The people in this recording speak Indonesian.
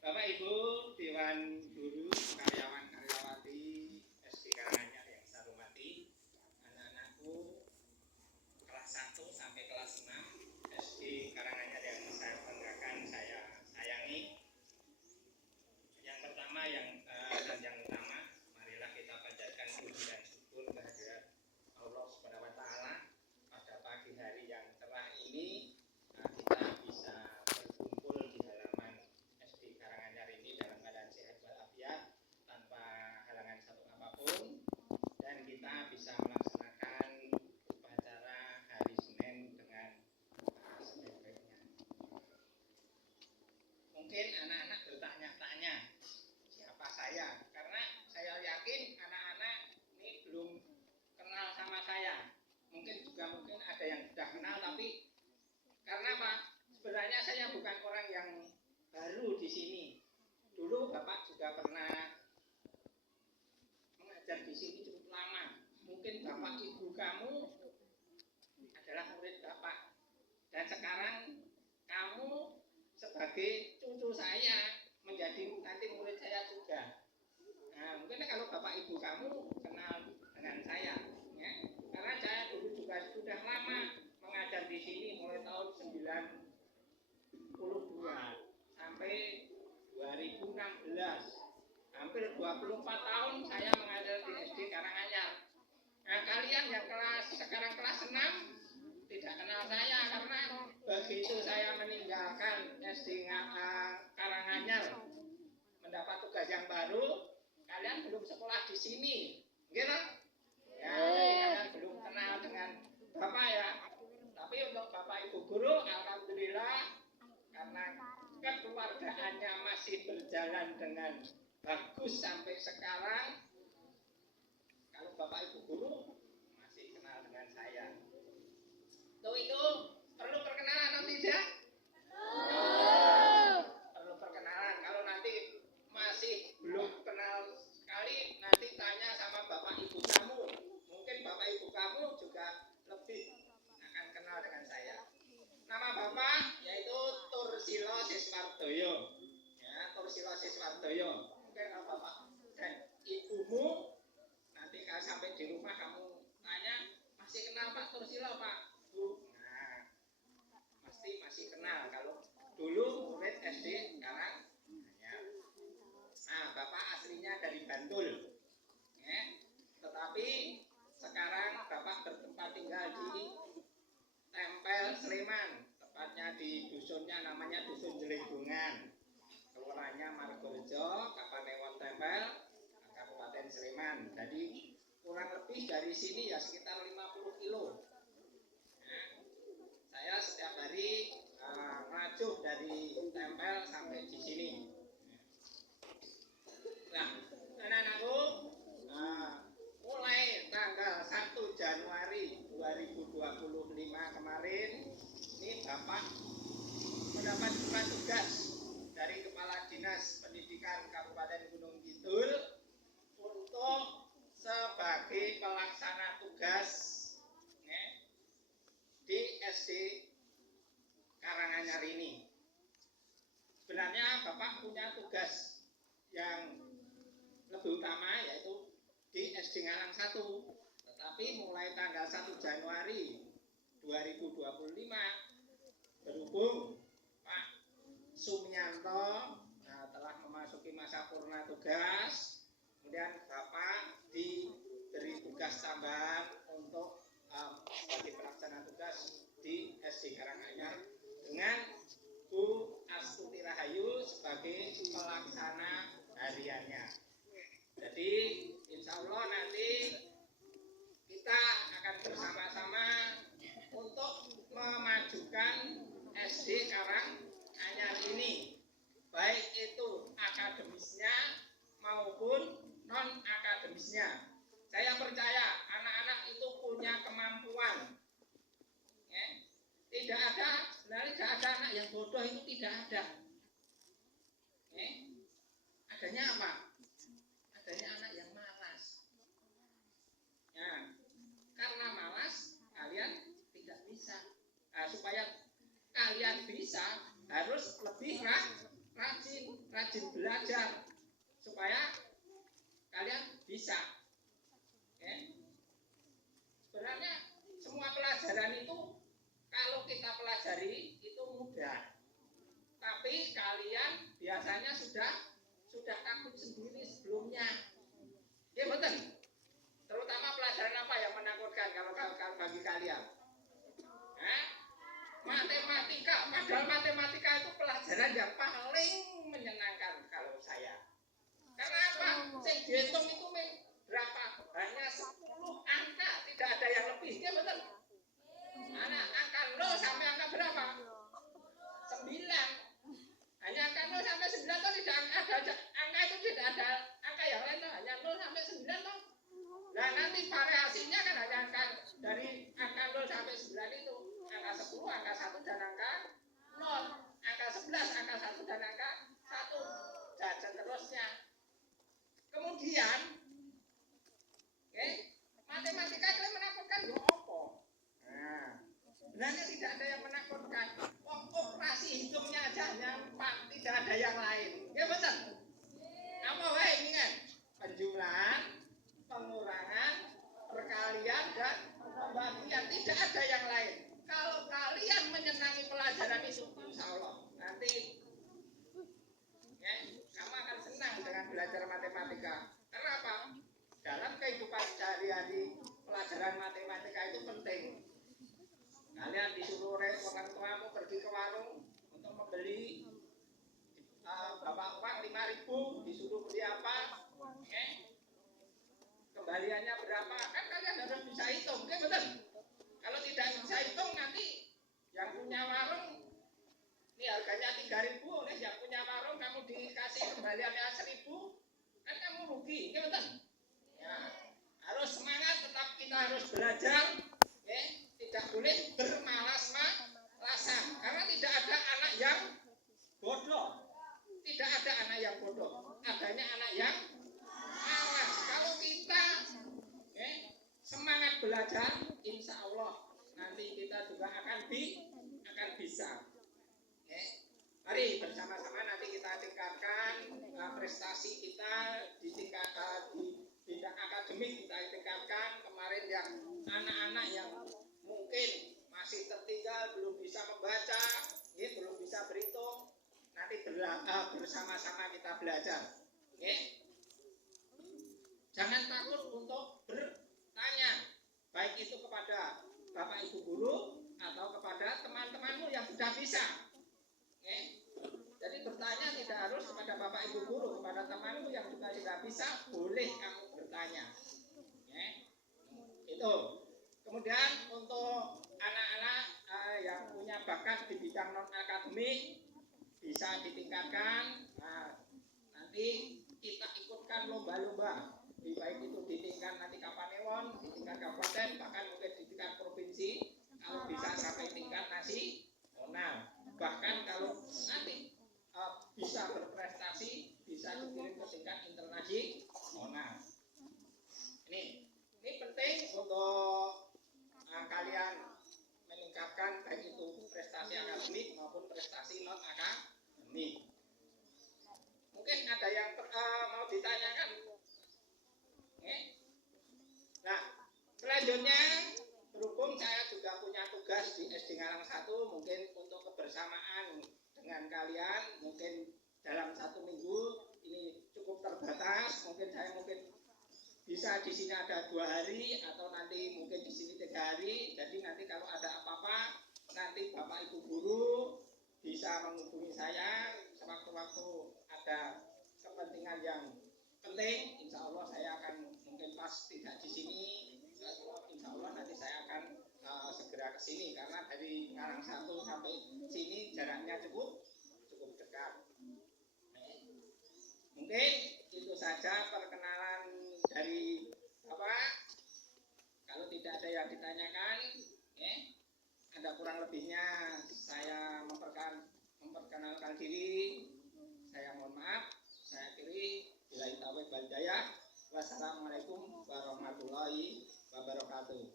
Bapak Ibu Dewan Guru, karyawan-karyawati SD Karanganyar yang saya hormati, anak-anakku kelas 1 sampai kelas 6 SD Karanganyar yang saya banggakan, saya sayangi. Yang pertama dan yang utama, marilah kita panjatkan puji dan syukur kehadirat Allah Subhanahu wa taala pada pagi hari yang cerah ini. Kita bisa berkumpul di halaman SD Karanganyar ini dalam keadaan sehat walafiat tanpa halangan satu apapun, dan kita bisa melaksanakan upacara hari Senin dengan sebaik-baiknya. Mungkin anak-anak bertanya-tanya, siapa saya? Karena saya yakin anak-anak ini belum kenal sama saya. Mungkin ada yang sudah kenal, tapi karena Pak, sebenarnya saya bukan orang yang baru di sini. Dulu Bapak juga pernah mengajar di sini cukup lama. Mungkin Bapak Ibu kamu adalah murid Bapak. Dan sekarang kamu sebagai cucu saya menjadi nanti murid saya juga. Nah, mungkin kalau Bapak Ibu kamu kenal dengan saya, ya. Karena saya dulu juga sudah lama mengajar di sini mulai tahun 92 sampai 2016. Hampir 24 tahun saya mengajar di SD Karanganyar. Nah, kalian yang sekarang kelas 6 tidak kenal saya, karena begitu saya meninggalkan SD Karanganyar mendapat tugas yang baru, kalian belum sekolah di sini, gitu? Ya, jadi kalian belum kenal dengan Bapak ya. Tapi untuk Bapak Ibu Guru, alhamdulillah, karena kekeluargaannya masih berjalan dengan bagus sampai sekarang, kalau Bapak Ibu Guru masih kenal dengan saya. Itu perlu perkenalan atau tidak? Perlu perkenalan. Kalau nanti masih belum kenal sekali, nanti tanya sama Bapak Ibu kamu. Mungkin Bapak Ibu kamu juga lebih akan kenal dengan saya. Nama Bapak yaitu Tursilo Siswardoyo. Ya, Tursilo Siswardoyo. Mungkin Bapak dan Ibumu nanti kalau sampai di rumah kamu tanya, masih kenal Pak Tursilo, Pak? Bu. Nah, masih kenal kalau dulu murid SD Karanganyar. Nah, Bapak aslinya dari Bantul. Ya. Tetapi sekarang Bapak bertempat tinggal di Tempel Sleman, tepatnya di dusunnya namanya Dusun Jelegungan, kelurahannya Margorejo, Kabupaten Tempel, Kabupaten Sleman. Jadi kurang lebih dari sini ya sekitar 50 kilo. Nah, saya setiap hari maju dari Tempel sampai di sini. Nah, anak-anakku, mulai tanggal 1 Januari 2025 kemarin, ini Bapak mendapat surat tugas dari Kepala Dinas Pendidikan Kabupaten Gunung Kidul untuk sebagai pelaksana tugas di SD Karanganyar ini. Sebenarnya Bapak punya tugas yang lebih utama, yaitu di SD Ngalang 1. Tetapi mulai tanggal 1 Januari 2025, berhubung Pak Sumianto telah memasuki masa purna tugas, kemudian Bapak diberi tugas tambahan untuk sebagai pelaksana tugas di SD Karanganyar dengan Bu Astuti Rahayu sebagai pelaksana hariannya. Jadi insya Allah nanti kita akan bersama-sama untuk memajukan SD Karanganyar ini, baik itu akademisnya maupun non akademisnya. Saya percaya anak-anak itu punya kemampuan. Ya. Sebenarnya tidak ada anak yang bodoh, itu tidak ada. Ya. Adanya apa? Adanya anak yang malas. Ya. Karena malas, kalian tidak bisa. Supaya kalian bisa, harus lebih rajin. rajin belajar supaya kalian bisa. Sebenarnya semua pelajaran itu kalau kita pelajari itu mudah. Tapi kalian biasanya sudah takut sendiri sebelumnya. Ya betul. Terutama pelajaran apa yang menakutkan kalau bagi kalian? Matematika. Padahal matematika itu pelajaran yang paling menyenangkan kalau saya. Karena apa? Saya dihitung itu berapa? Hanya 10 angka, tidak ada yang lebih. Ya betul. Angka 0 sampai angka berapa? 9. Hanya angka 0 sampai 9 itu tidak ada angka itu tidak ada angka yang lain, hanya 0 sampai 9 toh. Nah nanti variasinya kan hanya angka dari angka 0 sampai 9 itu angka 10, angka 1 dan angka 0, angka 11, angka 1 dan angka 1 dan seterusnya. Kemudian matematika itu menakutkan ya apa? Nah, sebenarnya tidak ada yang menakutkan. Operasi hitungnya aja hanya 4, tidak ada yang lain. Ya betul. Apa wae ini kan? Penjumlahan, pengurangan, perkalian dan pembagian, tidak ada yang lain. Kalau kalian menyenangi pelajaran itu, insya Allah nanti kamu akan senang dengan belajar matematika. Karena apa? Dalam kehidupan sehari-hari pelajaran matematika itu penting. Kalian disuruh orang tuamu pergi ke warung untuk membeli bapak uang 5.000, disuruh beli apa? Kembaliannya berapa? Kan kalian harus bisa hitung, betul? Kalau tidak bisa hitung nanti yang punya warung ini harganya 3.000, oleh yang punya warung kamu dikasih kembaliannya 1.000, kan kamu rugi, betul? Ya, harus semangat, tetap kita harus belajar, tidak boleh bermalas-malasan, karena tidak ada anak yang bodoh, adanya anak yang malas. Kalau kita semangat belajar, insya Allah nanti kita juga akan bisa. Mari bersama-sama nanti kita tingkatkan prestasi kita di tingkat di bidang akademik, kita tingkatkan. Kemarin yang anak-anak yang mungkin masih tertinggal, belum bisa membaca, belum bisa berhitung, nanti bersama-sama kita belajar. Jangan takut untuk bertanya, baik itu kepada Bapak Ibu guru atau kepada teman-temanmu yang sudah bisa. Jadi bertanya tidak harus kepada Bapak Ibu guru, kepada temanmu yang juga tidak bisa, boleh kamu bertanya. Itu. Kemudian untuk anak-anak yang punya bakat di bidang non akademik bisa ditingkatkan. Nah, nanti kita ikutkan lomba-lomba, baik itu di tingkat nanti Kapanewon, di tingkat kabupaten, bahkan mungkin di tingkat provinsi, kalau bisa sampai tingkat nasional. Bahkan kalau nanti bisa berprestasi, bisa dikirim ke tingkat internasional. Ini penting untuk kalian meningkatkan baik itu prestasi akademik maupun prestasi non akademik. Mungkin ada yang mau ditanyakan? Nah, selanjutnya berhubung saya juga punya tugas di SD Ngalang 1, mungkin untuk kebersamaan dengan kalian, mungkin dalam 1 minggu ini cukup terbatas. Mungkin saya bisa di sini ada 2 hari atau nanti mungkin di sini 3 hari. Jadi nanti kalau ada apa-apa, nanti Bapak Ibu guru bisa menghubungi saya sewaktu-waktu ada kepentingan yang penting. Insya Allah saya akan mungkin pas tidak di sini, insya Allah nanti saya akan segera ke sini karena dari Ngalang 1 sampai sini jaraknya cukup dekat. Mungkin itu saja perkenalan dari Bapak. Kalau tidak ada yang ditanyakan, ada kurang lebihnya saya memperkenalkan diri. Saya mohon maaf. Saya akhiri. Billahi taufiq wal hidayah. Wassalamualaikum warahmatullahi wabarakatuh.